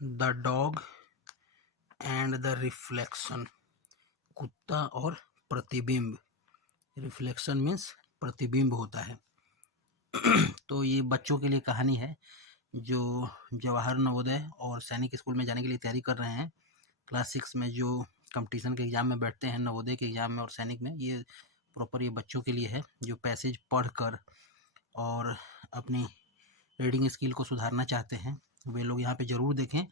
The dog and the reflection, कुत्ता और प्रतिबिंब। रिफ्लेक्शन मीन्स प्रतिबिंब होता है। तो ये बच्चों के लिए कहानी है जो जवाहर नवोदय और सैनिक स्कूल में जाने के लिए तैयारी कर रहे हैं। क्लास 6 में जो कंपटीशन के एग्ज़ाम में बैठते हैं, नवोदय के एग्ज़ाम में और सैनिक में, ये प्रॉपर ये बच्चों के लिए है जो पैसेज पढ़कर और अपनी रीडिंग स्किल को सुधारना चाहते हैं। वे लोग यहाँ पे ज़रूर देखें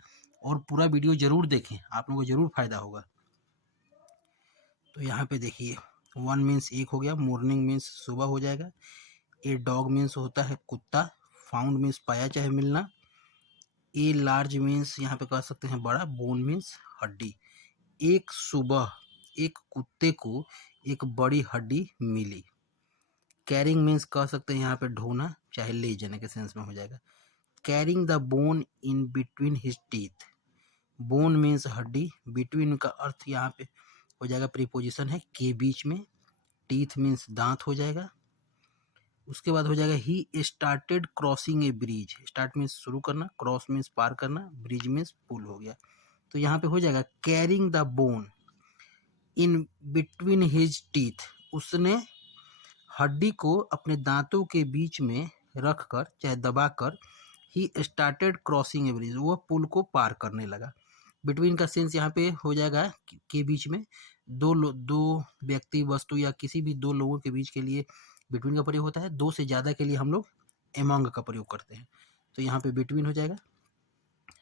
और पूरा वीडियो ज़रूर देखें, आप लोगों को ज़रूर फ़ायदा होगा। तो यहाँ पे देखिए, 1 मीन्स एक हो गया, मॉर्निंग मीन्स सुबह हो जाएगा। ए डॉग मीन्स होता है कुत्ता, फाउंड मीन्स पाया चाहे मिलना। ए लार्ज मीन्स यहाँ पे कह सकते हैं बड़ा, बोन मीन्स हड्डी। एक सुबह एक कुत्ते को एक बड़ी हड्डी मिली। कैरिंग मीन्स कह सकते हैं यहाँ पे ढोना चाहे ले जाने के सेंस में हो जाएगा। Carrying the bone in between his teeth, bone means हड्डी, बिटवीन का अर्थ यहाँ पे हो जाएगा प्रीपोजिशन है के बीच में, टीथ मीन्स दांत हो जाएगा। उसके बाद हो जाएगा he started crossing A bridge, start means शुरू करना, क्रॉस मीन्स पार करना, ब्रिज मीन्स पुल हो गया। तो यहाँ पे हो जाएगा carrying the bone in between his teeth, उसने हड्डी को अपने दांतों के बीच में रखकर चाहे दबाकर, he started crossing A bridge, वह पुल को पार करने लगा। बिटवीन का सेंस यहाँ पे हो जाएगा के बीच में, दो व्यक्ति वस्तु या किसी भी दो लोगों के बीच के लिए बिटवीन का प्रयोग होता है। दो से ज़्यादा के लिए हम लोग एमंग का प्रयोग करते हैं। तो यहाँ पे बिटवीन हो जाएगा।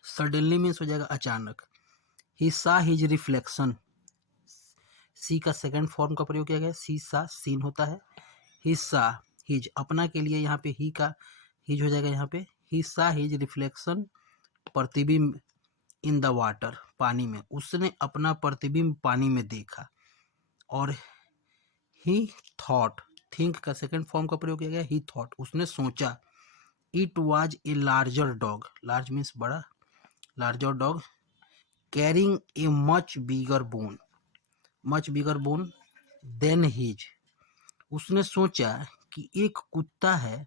सडनली मीन्स हो जाएगा अचानक। ही सा हिज रिफ्लेक्शन, सी का सेकंड फॉर्म का प्रयोग किया गया, सी सा सीन होता है। ही सा हिज अपना के लिए यहाँ पे ही का हिज हो जाएगा। यहाँ पे ही सा हिज रिफ्लेक्शन प्रतिबिंब इन द वाटर, पानी में, उसने अपना प्रतिबिंब पानी में देखा। और ही थॉट, थिंक का सेकंड फॉर्म का प्रयोग किया गया, ही थॉट उसने सोचा। It was a larger dog, large means बड़ा, larger dog, carrying a much bigger bone, much bigger bone than his, उसने सोचा कि एक कुत्ता है,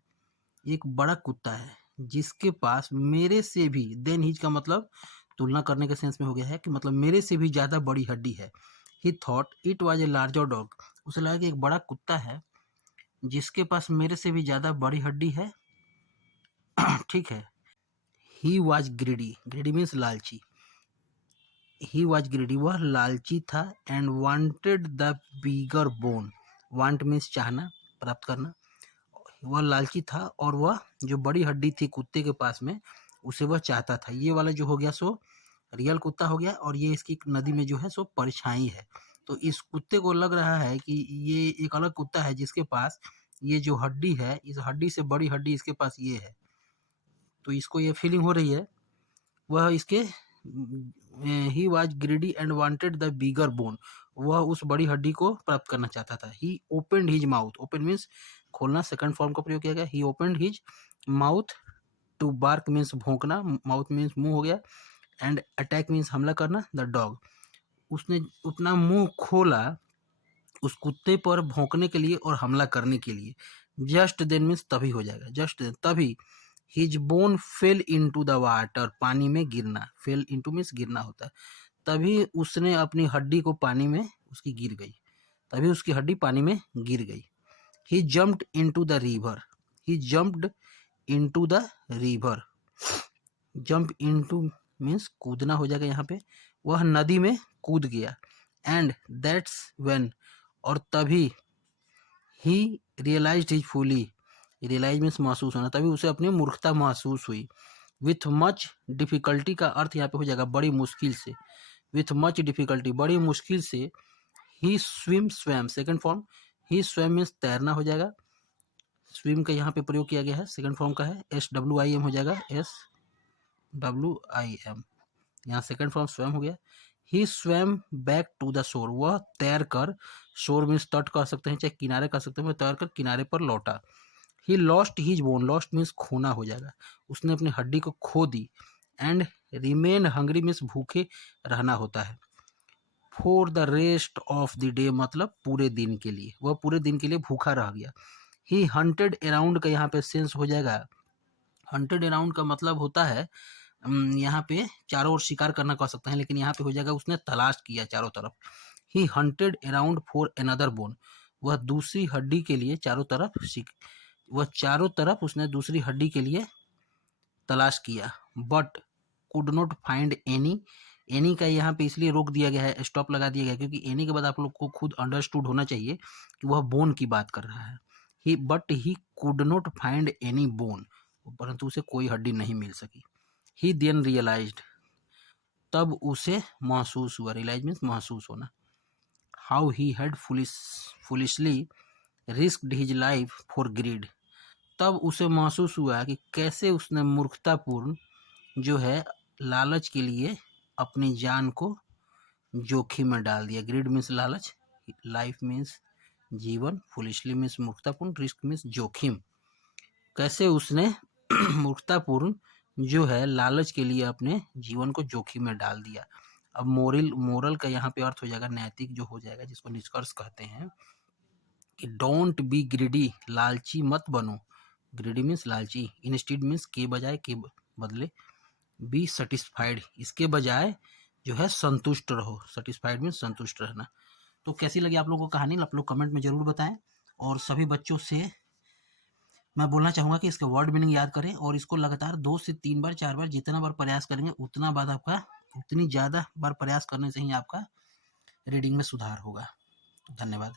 एक बड़ा कुत्ता है जिसके पास मेरे से भी, देन हिज का मतलब तुलना करने के सेंस में हो गया है कि मतलब मेरे से भी ज़्यादा बड़ी हड्डी है। ही thought it was a larger dog, उसे लगा कि एक बड़ा कुत्ता है जिसके पास मेरे से भी ज़्यादा बड़ी हड्डी है। ठीक है। ही वाज ग्रीडी, ग्रीडी मीन्स लालची, ही वाज ग्रीडी वह लालची था, and wanted the bigger bone, want means चाहना, प्राप्त करना, वह लालची था और वह जो बड़ी हड्डी थी कुत्ते के पास में उसे वह चाहता था। ये वाला जो हो गया सो रियल कुत्ता हो गया, और ये इसकी नदी में जो है सो परछाई है। तो इस कुत्ते को लग रहा है कि ये एक अलग कुत्ता है जिसके पास ये जो हड्डी है, इस हड्डी से बड़ी हड्डी इसके पास ये है। तो इसको ये फीलिंग हो रही है, वह इसके he was greedy and wanted the bigger bone, वह उस बड़ी हड्डी को प्राप्त करना चाहता था। He opened his mouth, open means खोलना, सेकंड फॉर्म का प्रयोग किया गया। He opened his mouth to bark means भौंकना, माउथ मीन्स मुंह हो गया, एंड अटैक मीन्स हमला करना, द डॉग, उसने अपना मुंह खोला उस कुत्ते पर भौंकने के लिए और हमला करने के लिए। जस्ट देन मीन्स तभी हो जाएगा, जस्ट देन तभी, his bone fail into the water, पानी में गिरना, फेल इनटू मीन्स गिरना होता है, तभी उसने अपनी हड्डी को पानी में उसकी गिर गई, तभी उसकी हड्डी पानी में गिर गई। He jumped into the river, he jumped into the river, jump into means कूदना हो जाएगा यहाँ पे, वह नदी में कूद गया। एंड दैट्स व्हेन, और तभी, he realised his folly, realise means महसूस होना, तभी उसे अपनी मूर्खता महसूस हुई। विथ मच डिफिकल्टी का अर्थ यहाँ पे हो जाएगा बड़ी मुश्किल से, विथ मच डिफिकल्टी बड़ी मुश्किल से। ही स्विम स्वैम, सेकंड फॉर्म, ही स्वैम मीन्स तैरना हो जाएगा, स्विम का यहाँ पे प्रयोग किया गया है, सेकंड फॉर्म का है, SWIM हो जाएगा, SWIM, यहाँ सेकंड फॉर्म स्वयं हो गया। He swam back to the shore, वह तैर कर, शोर मीन्स तट कह सकते हैं चाहे किनारे कह सकते हैं, वह तैर कर किनारे पर लौटा। He lost his bone, lost means खोना हो जाएगा, उसने अपनी हड्डी को खो दी। एंड रिमेन हंग्री मीन्स भूखे रहना होता है। For the rest of the day मतलब पूरे दिन के लिए, वह पूरे दिन के लिए भूखा रह गया। ही हंटेड अराउंड का यहाँ पे सेंस हो जाएगा, हंटेड अराउंड का मतलब होता है यहाँ पे चारों ओर शिकार करना कह सकते हैं, लेकिन यहाँ पे हो जाएगा उसने तलाश किया चारों तरफ। He hunted around for another bone, वह दूसरी हड्डी के लिए चारों तरफ उसने दूसरी हड्डी के लिए तलाश किया। But could not find any, any का यहाँ पे इसलिए रोक दिया गया है, स्टॉप लगा दिया गया, क्योंकि एनी के बाद आप लोग को खुद अंडरस्टूड होना चाहिए कि वह बोन की बात कर रहा है। He could not find any bone, परंतु उसे कोई हड्डी नहीं मिल सकी। ही देन रियलाइज्ड, तब उसे महसूस हुआ, रियलाइज मीन्स महसूस होना, how he had foolishly risked his life for greed, तब उसे महसूस हुआ कि कैसे उसने मूर्खतापूर्ण जो है लालच के लिए अपनी जान को जोखिम में डाल दिया। ग्रीड मीन्स लालच, लाइफ मीन्स जीवन, फुलिशली मीन्स मूर्खतापूर्ण, रिस्क मीन्स जोखिम। कैसे उसने मूर्खतापूर्ण जो है लालच के लिए अपने जीवन को जोखिम में डाल दिया। अब मोरल का यहाँ पे अर्थ हो जाएगा नैतिक जो हो जाएगा, जिसको निष्कर्ष कहते हैं कि डोंट बी ग्रीडी, लालची मत बनो। ग्रीडी मीन्स लालची, इंस्टीड मीन्स के बजाय, के बदले, बी सेटिस्फाइड, इसके बजाय जो है संतुष्ट रहो। सेटिस्फाइड मीन्स संतुष्ट रहना। तो कैसी लगी आप लोगों को कहानी, आप लोग कमेंट में जरूर बताएं। और सभी बच्चों से मैं बोलना चाहूँगा कि इसके वर्ड मीनिंग याद करें और इसको लगातार 2 से 3 बार 4 बार जितना बार प्रयास करेंगे उतनी ज़्यादा बार प्रयास करने से ही आपका रीडिंग में सुधार होगा। धन्यवाद।